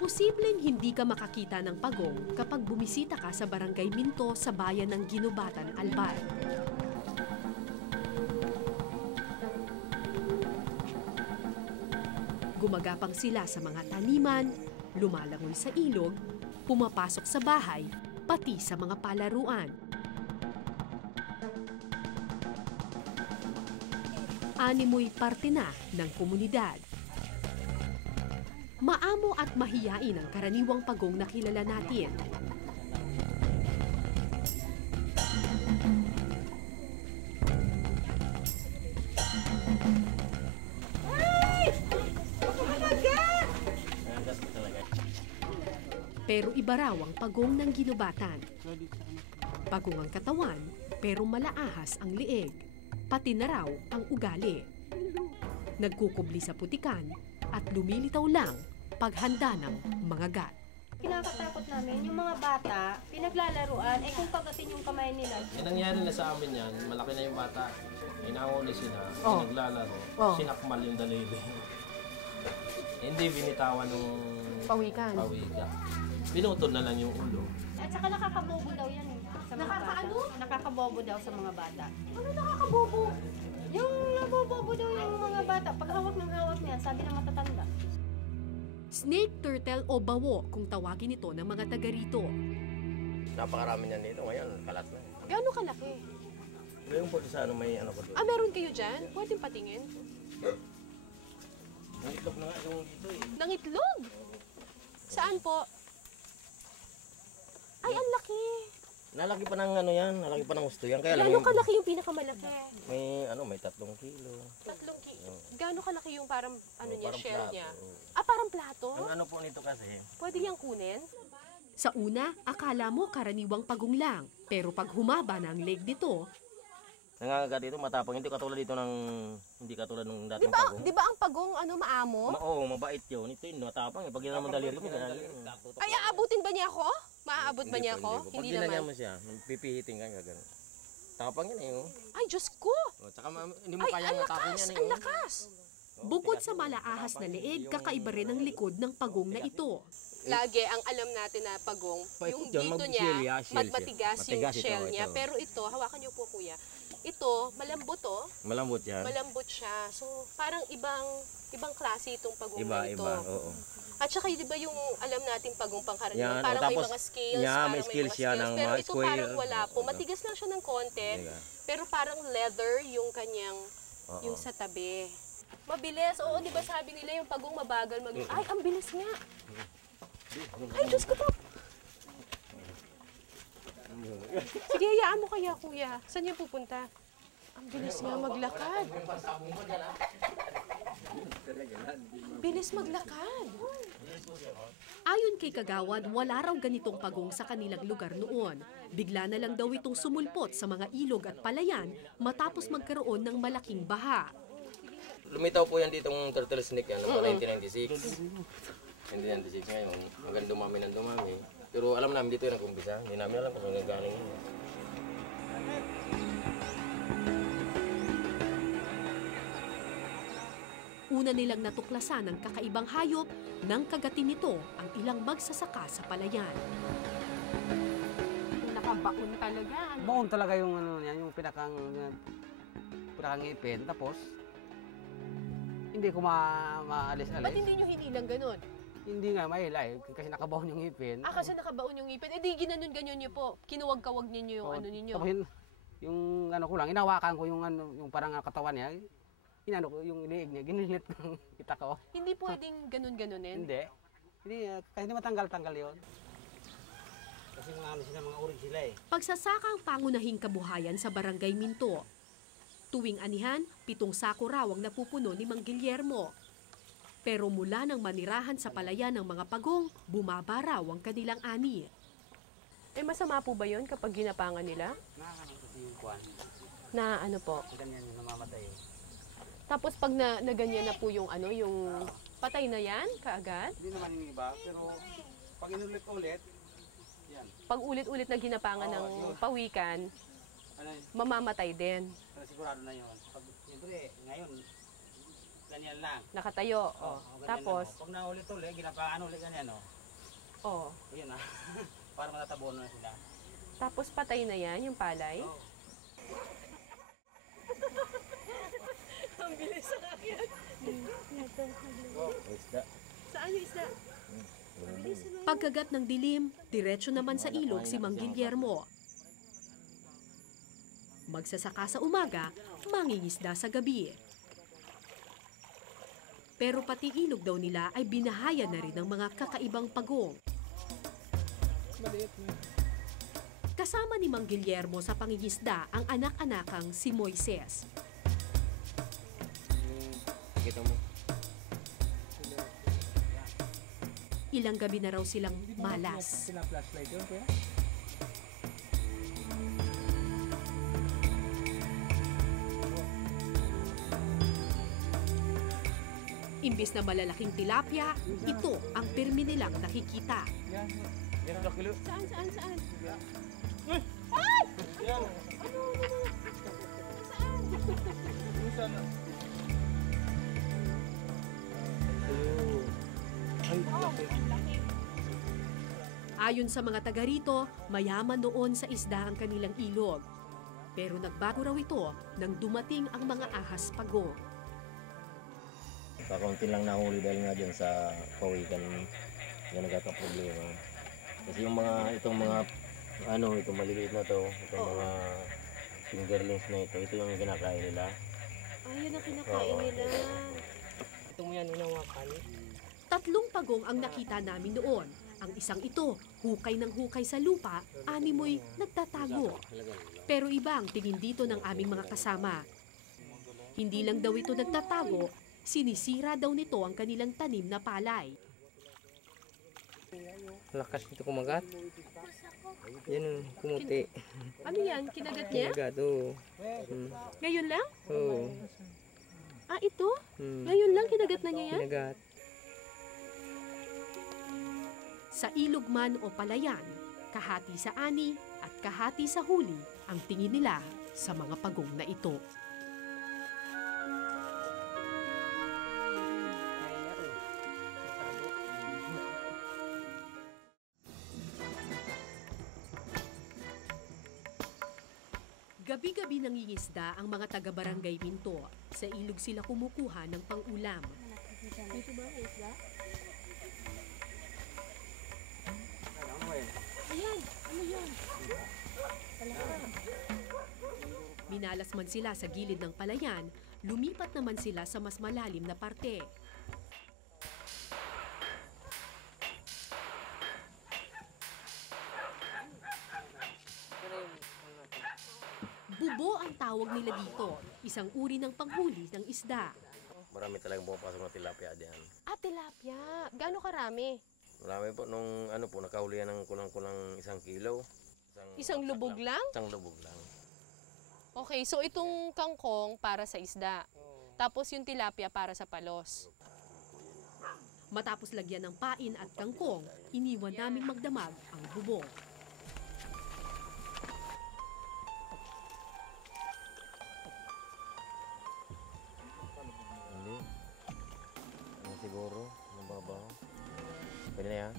Posibleng hindi ka makakita ng pagong kapag bumisita ka sa Barangay Minto sa bayan ng Ginubatan, Albay. Gumagapang sila sa mga taniman, lumalangoy sa ilog, pumapasok sa bahay, pati sa mga palaruan. Animoy parte na ng komunidad. Maamo at mahiyain ang karaniwang pagong na kilala natin. Pero iba raw ang pagong ng Ginubatan. Pagong ang katawan, pero malaahas ang lieg. Pati na raw ang ugali. Nagkukubli sa putikan at lumilitaw lang paghanda ng mga gat. Kinakatakot namin, yung mga bata, pinaglalaruan, kung pagatin yung kamay nila. Yan nangyari na sa amin yan, malaki na yung bata. Inahuli sila, naglalaro, sinakmal yung daliri. Hindi binitawan ng Pawikan. Pinutol na lang yung ulo. At saka nakakabobo daw yan sa mga bata. Nakakabobo daw sa mga bata. Ano nakakabobo? Yung nabobobo daw yung mga bata. Pag hawak ng hawak niyan, sabi ng matatanda. Snake turtle o bawo kung tawagin ito ng mga taga rito. Napakarami niyan dito, ngayon kalat na. Gaano kalaki? Ngayon po sa ano may ano ko doon. Meron kayo dyan? Pwedeng patingin? Nangitlog na nga yung dito eh. Nangitlog? Saan po? Ay, ang laki. Nalaki pa ng ano yan, nalaki pa ng gusto yan. Kaya Gaano kalaki yung pinakamalaki? May 3 kilo. 3 kilo? Gaano kalaki yung parang ano niya, parang shell plato. niya? Parang plato? Ang ano po nito kasi, Pwede niyang kunin? Sa una, akala mo karaniwang pagong lang. Pero pag humaba na ang leg nito, nangangagat dito, matapang. Hindi katulad ng dating pagong. Di ba ang pagong maamo? Oo, mabait yun. Ito yun, matapang. Pag yun naman daliri ko, Ay, aabutin ba niya ako? Maaabot ba niya ako? Hindi naman. Pag ginanya mo siya, pipihitin ka gano'n. Tapang yan eh. Ay, Diyos ko! Tsaka hindi mo kayang atapin yan eh. Ang lakas! Bukod sa malaahas na leeg, kakaiba rin ang likod ng pagong na ito. Lagi, ang alam natin na pagong, yung dito niya, matigas yung shell niya. Pero ito, hawakan niyo po kuya, ito, malambot Malambot yan. Malambot siya. So, parang ibang klase itong pagong na ito. Iba, oo. At saka, di ba yung alam nating pagong pangkaraniwan, Yan, parang tapos, may mga scales, may skills siya ng pero mga ito square. parang wala po. Matigas lang siya ng konti, pero parang leather yung kanyang, yung sa tabi. Mabilis. Oo, di ba sabi nila yung pagong mabagal Ay, ang bilis nga. Ay, Diyos ko po. Sige, hayaan mo kaya, kuya. Saan niya pupunta? Ang bilis nga maglakad. Bilis maglakad. Ayon kay Kagawad, wala raw ganitong pagong sa kanilang lugar noon. Bigla na lang daw itong sumulpot sa mga ilog at palayan matapos magkaroon ng malaking baha. Lumitaw po yan ditong turtle snake yan, noong 1996. 1996 ngayon, hanggang dumami ng dumami. Pero alam namin dito yung nag-umpisa, hindi namin alam kung hanggang galing yun. Una nilang natuklasan ang kakaibang hayop nang kagatin nito ang ilang magsasaka sa palayan. Nakabaon talaga. Baon talaga yung yung pinakang ipin, tapos hindi ko maalis-alis. Ba't hindi nyo hinilang ganun? Hindi nga mailay kasi nakabaon yung ipin. Kasi nakabaon yung ipin. Di ginanon-ganyan nyo po. Kinuwag-kawag ninyo yung ano ninyo. Tapos yung ko lang, inawakan ko yung yung parang katawan niya. Inano ko yung liig niya, ginilit ng kita ko. Hindi pwedeng ganun-ganunin? Hindi. Kasi hindi matanggal-tanggal yun. Kasi mga urig sila eh. Pagsasakang pangunahing kabuhayan sa Barangay Minto. Tuwing anihan, 7 sako raw ang napupuno ni Mang Guillermo. Pero mula nang manirahan sa palayan ng mga pagong, bumaba raw ang kanilang ani. Masama po ba yun kapag ginapangan nila? Kasi yung kwan. Na ano po? Ganyan yung namamatay eh. Tapos pag naganyan na po yung yung patay na yan kaagad? Hindi naman yung iba, pero pag inulit-ulit, yan. Pag ulit-ulit na ginapangan ng pawikan, mamamatay din. Pero sigurado na yun. Siyempre, ngayon, ganyan lang. Nakatayo. Oh, ganyan Tapos, lang, oh. Pag naulit ulit, ginapaan ulit ganyan, oh. oh. Yun na. Para matatabunan na sila. Tapos patay na yan, yung palay. Oh. Ang bilis sa akin. Isda. Saan yung isda? Pagkagat ng dilim, diretso naman sa ilog si Mang Guillermo. Magsasaka sa umaga, mangingisda sa gabi. Pero pati ilog daw nila ay binahaya na rin ng mga kakaibang pagong. Kasama ni Mang Guillermo sa pangingisda ang anak-anakang si Moises. Kita mo. Ilang gabi na raw silang malas. Imbis na malalaking tilapia, ito ang pirmi nilang nakikita. Saan? Ayon sa mga taga rito, mayaman noon sa isda ang kanilang ilog. Pero nagbago raw ito nang dumating ang mga ahas pagong. Kakaunti lang nahuli dahil nga dyan sa pawikan yan nagkakaproblema. Kasi yung mga, itong maliliit na to, itong mga fingerlings na ito yung kinakain nila. Ayun ang kinakain nila. Ito mo yan, inawakan. 3 pagong ang nakita namin noon. Ang isang ito, hukay ng hukay sa lupa, animoy nagtatago. Pero iba ang tingin dito ng aming mga kasama. Hindi lang daw ito nagtatago, sinisira daw nito ang kanilang tanim na palay. Lakas nito kumagat. Yan ang kumuti. Ano yan? Kinagat niya? Kumagat, oo. Ngayon lang? Oo. Ah, ito? Hmm. Ngayon lang kinagat na niya yan? Kinagat. Sa ilog man o palayan, kahati sa ani at kahati sa huli ang tingin nila sa mga pagong na ito. Gabi-gabi nangingisda ang mga taga-barangay Minto. Sa ilog sila kumukuha ng pang-ulam. Dito ba ang isla? Minalas man sila sa gilid ng palayan, lumipat naman sila sa mas malalim na parte. Bubo ang tawag nila dito, isang uri ng panghuli ng isda. Marami talagang pumapasok na tilapia diyan. Ah, tilapia. Gaano karami? Marami po nung nakahuli yan ng kulang-kulang 1 kilo. Isang lubog lang? Isang lubog lang. Okay, so itong kangkong para sa isda. Tapos yung tilapia para sa palos. Matapos lagyan ng pain at kangkong, iniwan naming magdamag ang bubong. Hindi. Siguro, mababaw. Pwede na yan.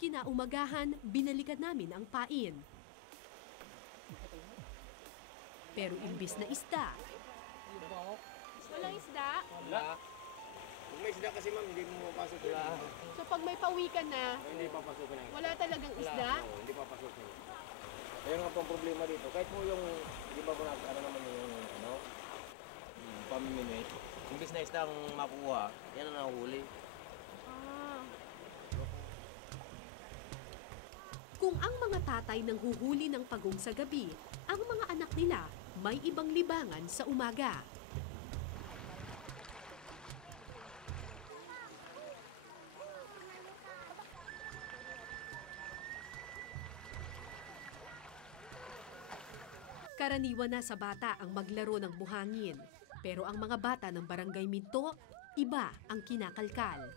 Kinaumagahan, binalikan namin ang pain. Pero imbis na isda. Walang isda? Kung may isda kasi ma'am, hindi mo mapasok yun. So pag may pawikan na, Hindi papasok na yun. wala talagang isda? Oo, hindi papasok yun. Ayun nga pong problema dito. Kahit mo yung, di ba po naman yung pamimili. Imbis na isda ang makuha, yan ang nahuli. Kung ang mga tatay nang huhuli ng pagong sa gabi, ang mga anak nila may ibang libangan sa umaga. Karaniwan na sa bata ang maglaro ng buhangin. Pero ang mga bata ng Barangay Minto, iba ang kinakalkal.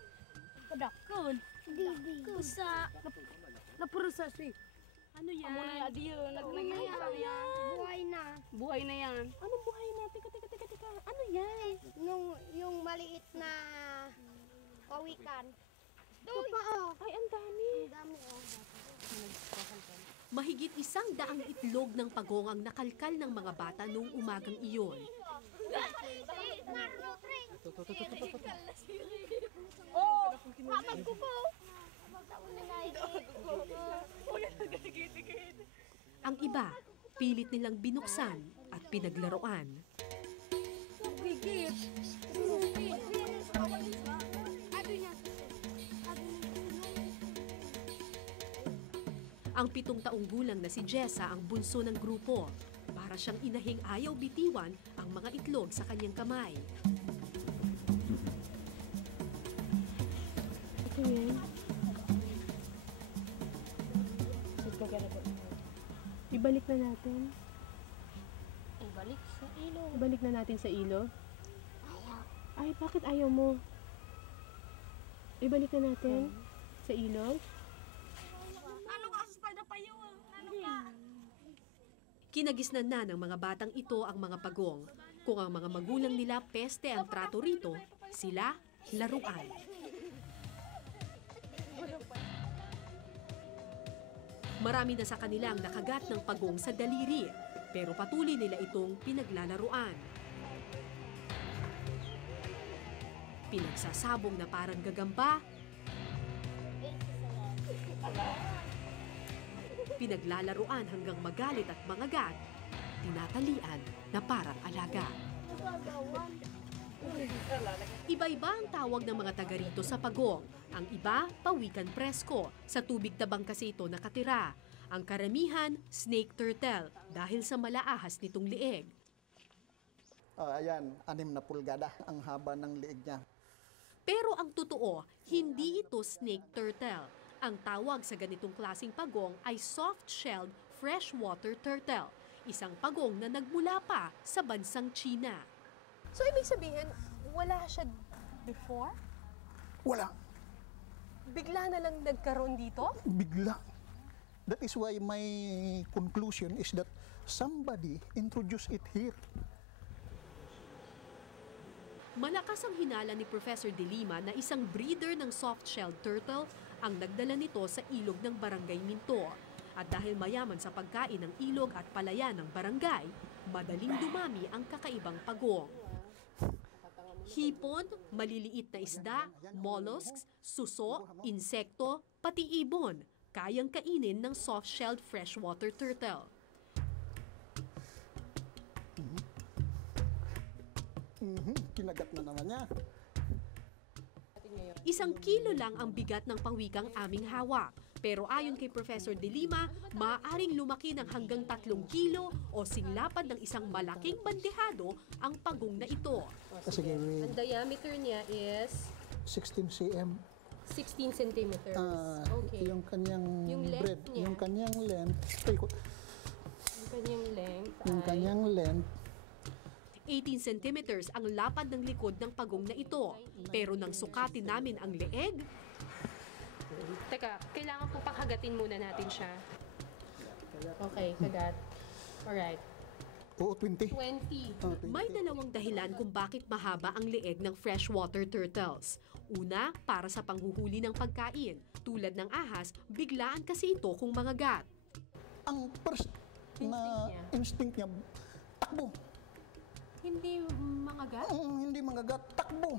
Kadakon. Didi. Kusa. Naprosas eh. Ano yan? Amo na yan, diyo. Nagkakasal yan. Buhay na. Buhay na yan. Anong buhay na? Teka. Ano yan? Yung maliit na kawikan. Ay, ang dami. Ang dami Mahigit 100 itlog ng pagong ang nakalkal ng mga bata noong umagang iyon. Oh, kapag ko po. Ang iba, pilit nilang binuksan at pinaglaruan. Gigip. Ang 7 taong gulang na si Jessa ang bunso ng grupo. Para siyang inahing ayaw bitiwan ang mga itlog sa kanyang kamay. Ito yan. Ibalik na natin. Ibalik sa ilong. Ibalik na natin sa ilo. Ay, bakit ayaw mo? Ibalik na natin sa ilog. Kinagisnan na ng mga batang ito ang mga pagong. Kung ang mga magulang nila peste ang trato rito, sila laruan. Marami na sa kanilang nakagat ng pagong sa daliri, pero patuloy nila itong pinaglalaruan. Pinagsasabong na parang gagamba, pinaglalaruan hanggang magalit at mangagat, tinatalian na parang alaga. Iba-iba ang tawag ng mga taga rito sa pagong. Ang iba, pawikan presko. Sa tubig tabang kasi ito nakatira. Ang karamihan, snake turtle dahil sa malaahas nitong lieg. Ayan, 6 na pulgada ang haba ng liig niya. Pero ang totoo, hindi ito snake turtle. Ang tawag sa ganitong klaseng pagong ay soft-shelled freshwater turtle, isang pagong na nagmula pa sa bansang China. So, ibig sabihin, wala siya before? Wala, Bigla na lang nagkaroon dito? bigla. That is why my conclusion is that somebody introduced it here. Malakas ang hinala ni Professor De Lima na isang breeder ng soft-shelled turtle ang nagdala nito sa ilog ng Barangay Minto. At dahil mayaman sa pagkain ng ilog at palayan ng barangay, madaling dumami ang kakaibang pagong. Hipon, maliliit na isda, mollusks, suso, insekto, pati ibon, kayang kainin ng soft-shelled freshwater turtle. Kinagat na naman niya. 1 kilo lang ang bigat ng pawikang aming hawak. Pero ayon kay Professor De Lima, maaaring lumaki ng hanggang 3 kilo o singlapad ng isang malaking bandehado ang pagong na ito. Kasi Ang diameter niya is 16 cm. 16 centimeters. Okay. Yung kanyang Yung length breadth, niya. yung kanyang length, ay, Yung kanyang length yung ay kanyang length, 18 centimeters ang lapad ng likod ng pagong na ito. Pero nang sukatin namin ang leeg, Teka, kailangan po pakagatin muna natin siya. Okay, kagat. Alright. oo, 20. 20. may 2 dahilan kung bakit mahaba ang leeg ng freshwater turtles. Una, para sa panghuhuli ng pagkain. Tulad ng ahas, biglaan kasi ito kung mangagat. Ang first na instinct niya, takbo. Hindi mangagat? Hindi mangagat, takbo.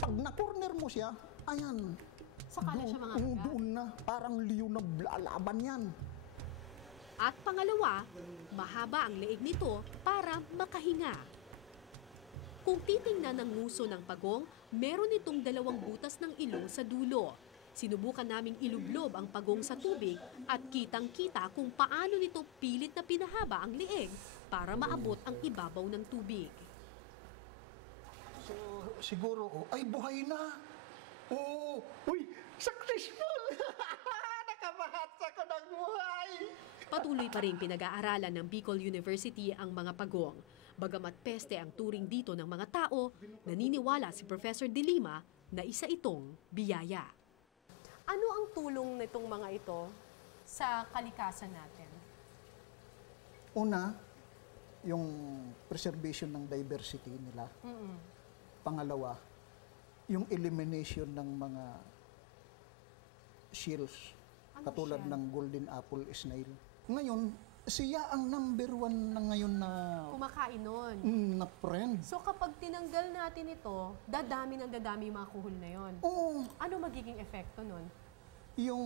Pag na-corner mo siya, ayan, Sakala siya mangagat? doon na, parang liyo na lalaban yan. At pangalawa, mahaba ang leeg nito para makahinga. Kung titingnan ng nguso ng pagong, meron itong 2 butas ng ilong sa dulo. Sinubukan naming ilublob ang pagong sa tubig at kitang-kita kung paano nito pilit na pinahaba ang leeg para maabot ang ibabaw ng tubig. So, siguro, ay buhay na. Oo, uy, successful! Nakabahat ako ng buhay! Patuloy pa rin pinag-aaralan ng Bicol University ang mga pagong. Bagamat peste ang turing dito ng mga tao, naniniwala si Professor De Lima na isa itong biyaya. Ano ang tulong nitong mga ito sa kalikasan natin? Una, yung preservation ng diversity nila. Pangalawa, yung elimination ng mga shells, katulad ng golden apple snail. Ngayon, siya ang number 1 na ngayon na Kumakain nun. na friend. So kapag tinanggal natin ito, dadami ng dadami yung mga kuhol na yon. Oo, Ano magiging epekto nun? yung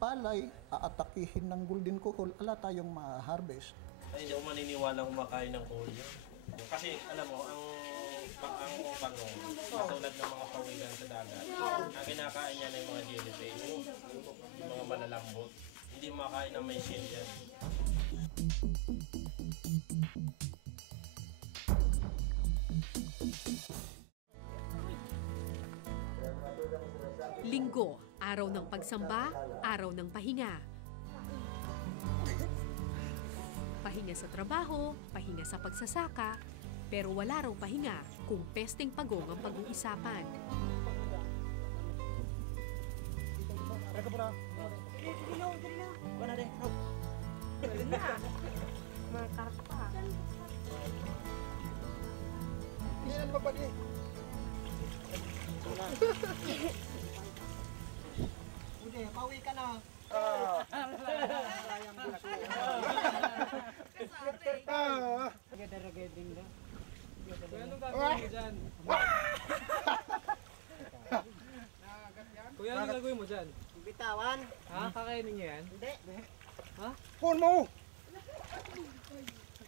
palay, aatakihin ng golden cohol, ala tayong ma-harvest. Ay, hindi ako maniniwala kumakain ng kuhol yun. Kasi alam mo, ang pagong, katulad ng mga pawigan sa dagat, ang kinakain niya ng mga jellyfish, yung mga malalambot, hindi makain ng may shell yan. Linggo, araw ng pagsamba, araw ng pahinga. Pahinga sa trabaho, pahinga sa pagsasaka, pero wala raw pahinga kung pesteng pagong ang pag-uusapan. Mga karpa. Kuya, ano gagawin mo dyan? Bitawan. Ha? Kakainin niyo yan? Hindi. Phone mo!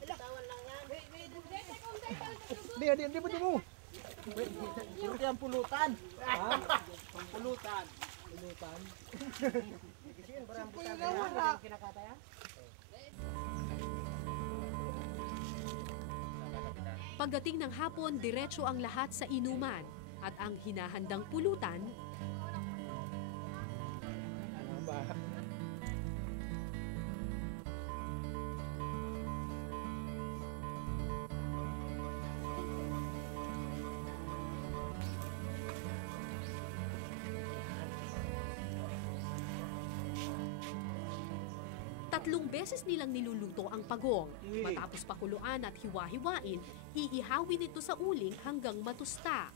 Bitawan lang yan. Di mo! Hindi ang pulutan. Pulutan. Pagdating ng hapon, diretso ang lahat sa inuman at ang hinahandang pulutan, Ano ba? tatlong beses nilang niluluto ang pagong. Matapos pakuluan at hiwa-hiwain, iihawin ito sa uling hanggang matusta.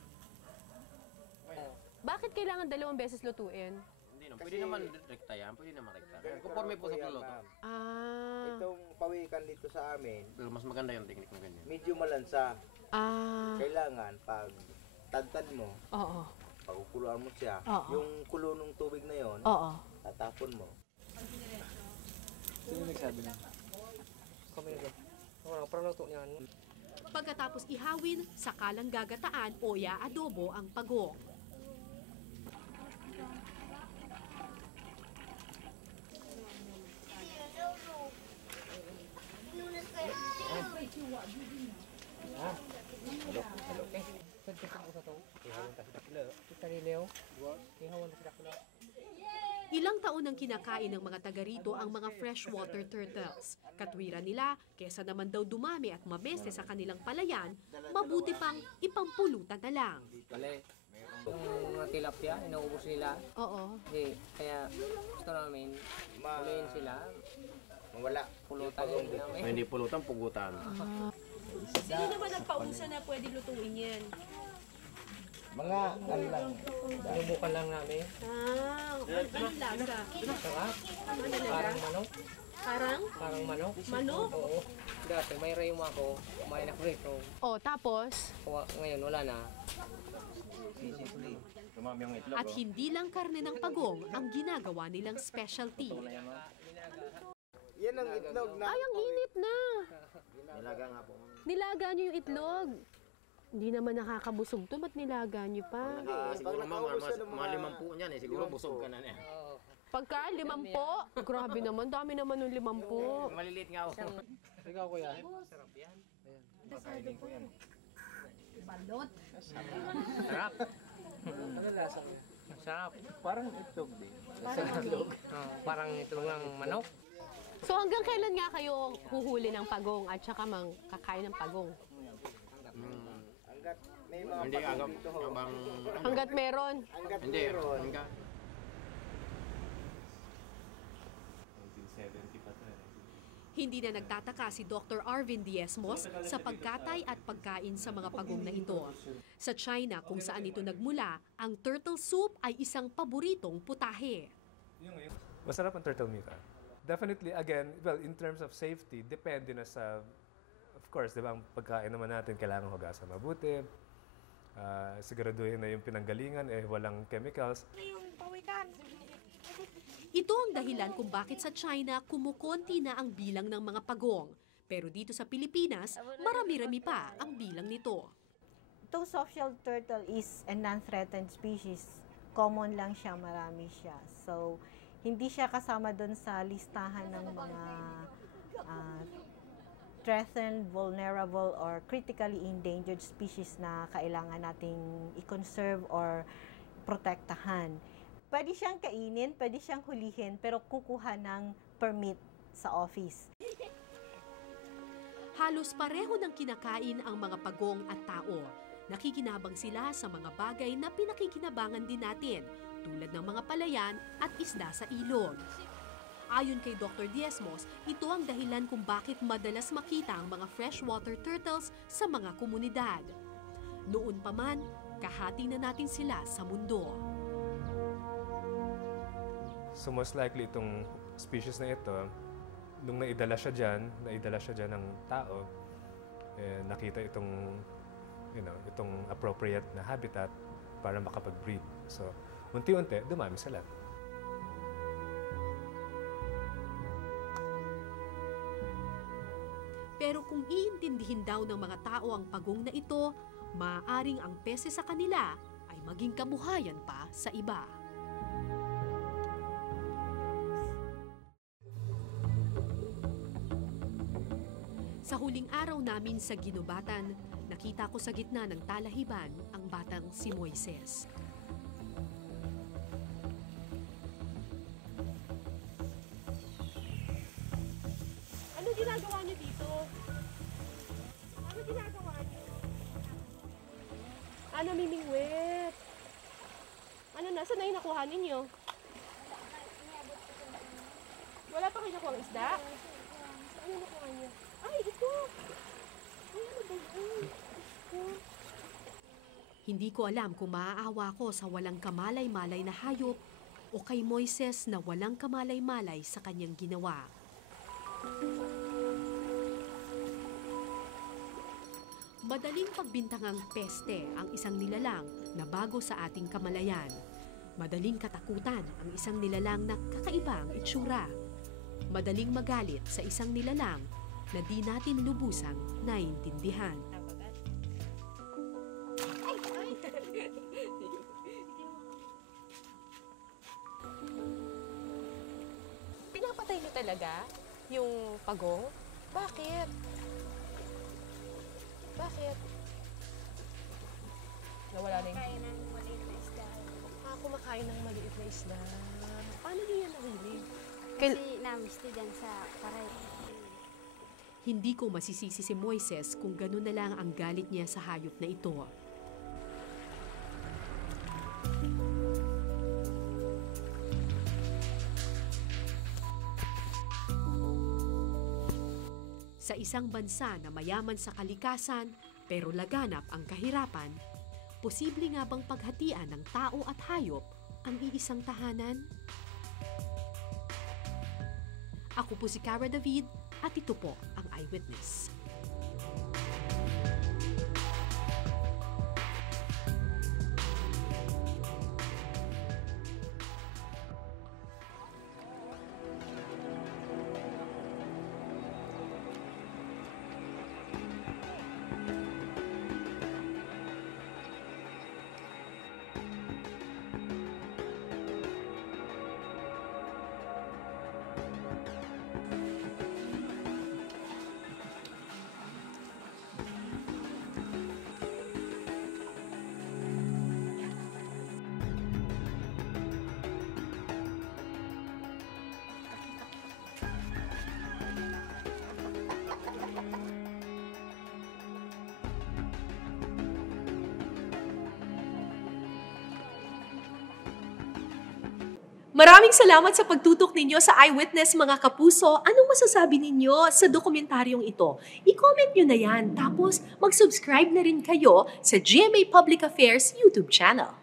Bakit kailangan 2 beses lutuin? Hindi no, pwede naman rekta yan, pwede naman rekta. Conforme po sa puluto. Ah, Itong pawikan dito sa amin, Pero mas maganda yung technique ng ganyan. medyo malansa. ah, Kailangan pag tadtad mo, oo, pag ukuluan mo siya, Oo. yung kulo ng tubig na yon, oo. tatapon mo. Sino nagsabi na? Kami na. Wala, parang luto niyan. Pagkatapos ihawin, sakalang gagataan o ia-adobo ang pagong. Ilang taon ang kinakain ng mga taga rito ang mga freshwater turtles. Katwiran nila, kesa naman daw dumami at mabeste sa kanilang palayan, mabuti pang ipampulutan na lang. Bale, yung mga tilapia, inaubos nila. Oo. Hindi, kaya gusto namin, huliin sila, Mawala. pulutan din namin. Hindi pulutan, pugutan. Sino naman nagpausa na pwede lutuin yan? Mga ano lang. Sinubukan lang namin. Anong lasa? Sarap. Ano talaga? Parang manok. Parang? Parang manok. Manok? Oo. Dati may rayuma ako, kumain ako rito. Oh, tapos? Ngayon wala na. Tumami yung itlog. At hindi lang karne ng pagong ang ginagawa nilang specialty. Yan ang itlog na. Ay, ang init na! Nilaga nga po. Nilaga niyo yung itlog. Hindi naman nakakabusog to, ba't nilaga niyo pa? Siguro mga 50 niyan eh. Siguro busog ka na niya. Pagka 50? Grabe naman, dami naman ng 50. Maliliit nga ako. Ikaw kuya. Pakainin ko yan. Sarap. Ano lasa? Sarap. Parang itlog din. Parang itlog ng manok. So hanggang kailan nga kayo huhuli ng pagong at saka kakain ng pagong? Hanggat may mga Hindi pagong agam dito ho. abang Hanggat meron. Hanggat hindi meron. hanggang 1970 pa to eh. Hindi na nagtataka si Dr. Arvin Diezmos sa pagkatay at pagkain sa mga pagong na ito. Sa China, kung saan ito nagmula, ang turtle soup ay isang paboritong putahe. Masarap ang turtle meat. Definitely, again, well, in terms of safety, depende na sa, of course, di ba, ang pagkain naman natin, kailangan hugasan mabuti. Siguraduhin na yung pinanggalingan, walang chemicals. Ito ang dahilan kung bakit sa China kumukonti na ang bilang ng mga pagong. Pero dito sa Pilipinas, marami-rami pa ang bilang nito. Itong soft-shelled turtle is a non-threatened species. Common lang siya, marami siya. So, hindi siya kasama doon sa listahan ng mga threatened, vulnerable, or critically endangered species na kailangan nating i-conserve or protektahan. Pwede siyang kainin, pwede siyang hulihin, pero kukuha ng permit sa office. Halos pareho ng kinakain ang mga pagong at tao. Nakikinabang sila sa mga bagay na pinakikinabangan din natin, tulad ng mga palayan at isda sa ilog. Ayon kay Dr. Diezmos, ito ang dahilan kung bakit madalas makita ang mga freshwater turtles sa mga komunidad. Noon pa man, kahati na natin sila sa mundo. So most likely itong species na ito, nung naidala siya dyan ng tao, nakita itong appropriate na habitat para makapag-breed. So unti-unti, dumami sila. Pero kung iintindihin daw ng mga tao ang pagong na ito, maaaring ang pese sa kanila ay maging kabuhayan pa sa iba. Sa huling araw namin sa ginubatan, nakita ko sa gitna ng talahiban ang batang si Moises. Ano ginagawa niyo dito? Ano ginagawa niyo? Ano, mimingwit? Ano, nasa na yung nakuha ninyo? Wala pa kayo nakuha ang isda? Ano nakuha niyo? Ay, ito! Ay, ano ba yun? Ito. Hindi ko alam kung maaawa ko sa walang kamalay-malay na hayop o kay Moises na walang kamalay-malay sa kanyang ginawa. Madaling pagbintangang peste ang isang nilalang na bago sa ating kamalayan. Madaling katakutan ang isang nilalang na kakaibang itsura. Madaling magalit sa isang nilalang na di natin lubusang naiintindihan. Pinapatay niyo talaga yung pagong? Bakit? Bakit? Nawala na yung... Kumakain ng maliit na isda. Kumakain ng maliit na isda. Paano niyo yan nahuli? Kasi namisti din sa paray. Hindi ko masisisi si Moises kung gano'n na lang ang galit niya sa hayop na ito. Sa isang bansa na mayaman sa kalikasan pero laganap ang kahirapan, posible nga bang paghatian ng tao at hayop ang iisang tahanan? Ako po si Cara David at ito po ang Eyewitness. Maraming salamat sa pagtutok ninyo sa Eyewitness mga kapuso. Anong masasabi ninyo sa dokumentaryong ito? I-comment nyo na yan. Tapos mag-subscribe na rin kayo sa GMA Public Affairs YouTube channel.